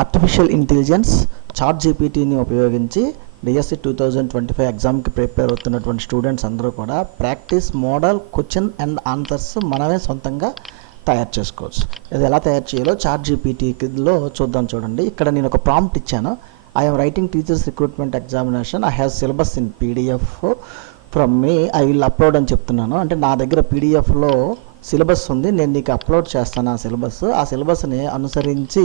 Artificial intelligence chat జీపీటీని ఉపయోగించి DSC 2025 ఎగ్జామ్కి prepare అవుతున్నటువంటి స్టూడెంట్స్ అందరూ కూడా practice model question and answers మనమే సొంతంగా తయారు చేసుకోవచ్చు. ఇది ఎలా తయారు చేయాలో చాట్ జీపీటీలో చూద్దాం. చూడండి, ఇక్కడ నేను ఒక ప్రాంప్ట్ ఇచ్చాను. I'm writing teachers recruitment examination, I have syllabus in PDF from me, I will upload అని చెప్తున్నాను. అంటే నా దగ్గర పీడిఎఫ్లో సిలబస్ ఉంది, నేను నీకు అప్లోడ్ చేస్తాను ఆ సిలబస్ని అనుసరించి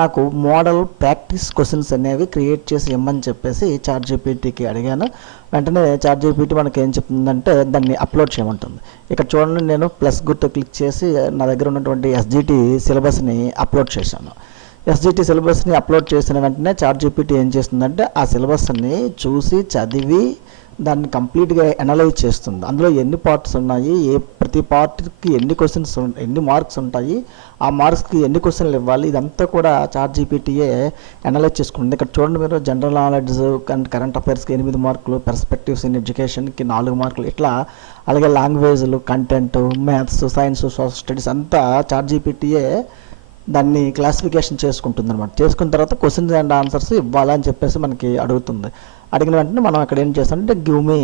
నాకు మోడల్ ప్రాక్టీస్ క్వశ్చన్స్ అనేవి క్రియేట్ చేసి ఇమ్మని చెప్పేసి చాట్ జీపీటీకి అడిగాను. వెంటనే చాట్ జీపీటీ మనకి ఏం చెప్తుందంటే దాన్ని అప్లోడ్ చేయమంటుంది. ఇక్కడ చూడండి, నేను ప్లస్ గుర్తు క్లిక్ చేసి నా దగ్గర ఉన్నటువంటి ఎస్జిటి సిలబస్ని అప్లోడ్ చేశాను. ఎస్జిటి సిలబస్ని అప్లోడ్ చేసిన వెంటనే చాట్ జీపీటీ ఏం చేస్తుందంటే ఆ సిలబస్ని చూసి చదివి దాన్ని కంప్లీట్గా అనలైజ్ చేస్తుంది. అందులో ఎన్ని పార్ట్స్ ఉన్నాయి, ప్రతి పార్ట్కి ఎన్ని క్వశ్చన్స్, ఎన్ని మార్క్స్ ఉంటాయి, ఆ మార్క్స్కి ఎన్ని క్వశ్చన్లు ఇవ్వాలి, ఇదంతా కూడా చాట్ జీపీటీయే అనలైజ్ చేసుకుంటుంది. ఇక్కడ చూడండి మీరు, జనరల్ నాలెడ్జ్ అండ్ కరెంట్ అఫైర్స్కి 8 మార్కులు, పర్స్పెక్టివ్స్ ఇన్ ఎడ్యుకేషన్కి 4 మార్కులు, ఇట్లా అలాగే లాంగ్వేజ్లు, content, maths, science, social studies అంతా చాట్ జీపీటీయే దాన్ని క్లాసిఫికేషన్ చేసుకుంటుంది అనమాట. చేసుకున్న తర్వాత క్వశ్చన్స్ అండ్ ఆన్సర్స్ ఇవ్వాలని చెప్పేసి మనకి అడుగుతుంది. అడిగిన వెంటనే మనం అక్కడ ఏం చేస్తామంటే గివ్ మీ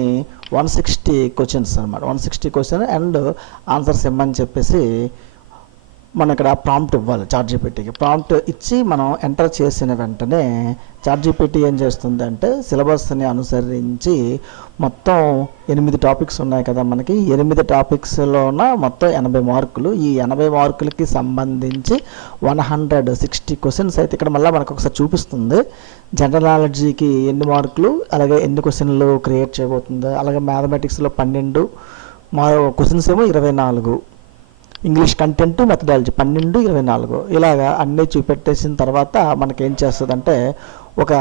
160 క్వశ్చన్స్ అనమాట. 160 క్వశ్చన్ అండ్ ఆన్సర్స్ ఇమ్మని చెప్పేసి మనం ఇక్కడ ప్రాంప్ట్ ఇవ్వాలి చాట్ జీపీటీకి. ప్రాంప్ట్ ఇచ్చి మనం ఎంటర్ చేసిన వెంటనే చాట్ జీపీటీ ఏం చేస్తుంది అంటే సిలబస్ని అనుసరించి మొత్తం 8 టాపిక్స్ ఉన్నాయి కదా మనకి, 8 టాపిక్స్లోన మొత్తం 80 మార్కులు. ఈ 80 మార్కులకి సంబంధించి 160 క్వశ్చన్స్ అయితే ఇక్కడ మళ్ళీ మనకు ఒకసారి చూపిస్తుంది. జనరల్ నాలెడ్జీకి ఎన్ని మార్కులు, అలాగే ఎన్ని క్వశ్చన్లు క్రియేట్ చేయబోతుంది, అలాగే మ్యాథమెటిక్స్లో 12 క్వశ్చన్స్ ఏమో 24, ఇంగ్లీష్ కంటెంట్, మెథడాలజీ 12, 24 ఇలాగా అన్నీ చూపెట్టేసిన తర్వాత మనకేం చేస్తుందంటే ఒక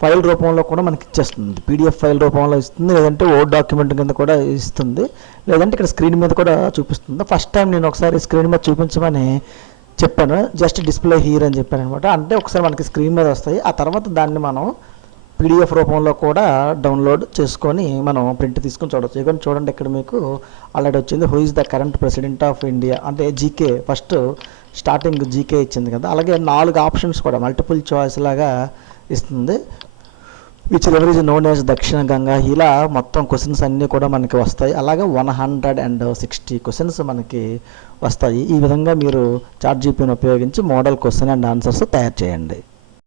ఫైల్ రూపంలో కూడా మనకి ఇచ్చేస్తుంది. పీడిఎఫ్ ఫైల్ రూపంలో ఇస్తుంది, లేదంటే వర్డ్ డాక్యుమెంట్ కింద కూడా ఇస్తుంది, లేదంటే ఇక్కడ స్క్రీన్ మీద కూడా చూపిస్తుంది. ఫస్ట్ టైం నేను ఒకసారి స్క్రీన్ మీద చూపించమని చెప్పాను, జస్ట్ డిస్ప్లే హీర్ అని చెప్పాను అనమాట. అంటే ఒకసారి మనకి స్క్రీన్ మీద వస్తాయి, ఆ తర్వాత దాన్ని మనం పీడిఎఫ్ రూపంలో కూడా డౌన్లోడ్ చేసుకొని మనం ప్రింట్ తీసుకొని చూడవచ్చు. ఇక చూడండి, ఇక్కడ మీకు ఆల్రెడీ వచ్చింది who is the current president of India, అంటే జీకే, ఫస్ట్ స్టార్టింగ్ జీకే ఇచ్చింది కదా. అలాగే 4 ఆప్షన్స్ కూడా మల్టిపుల్ చాయిస్ లాగా ఇస్తుంది. Which river is known as దక్షిణ గంగా, ఇలా మొత్తం క్వశ్చన్స్ అన్నీ కూడా మనకి వస్తాయి. అలాగే 160 క్వశ్చన్స్ మనకి వస్తాయి. ఈ విధంగా మీరు చాట్ జీపీటీని ఉపయోగించి మోడల్ క్వశ్చన్ అండ్ ఆన్సర్స్ తయారు చేయండి.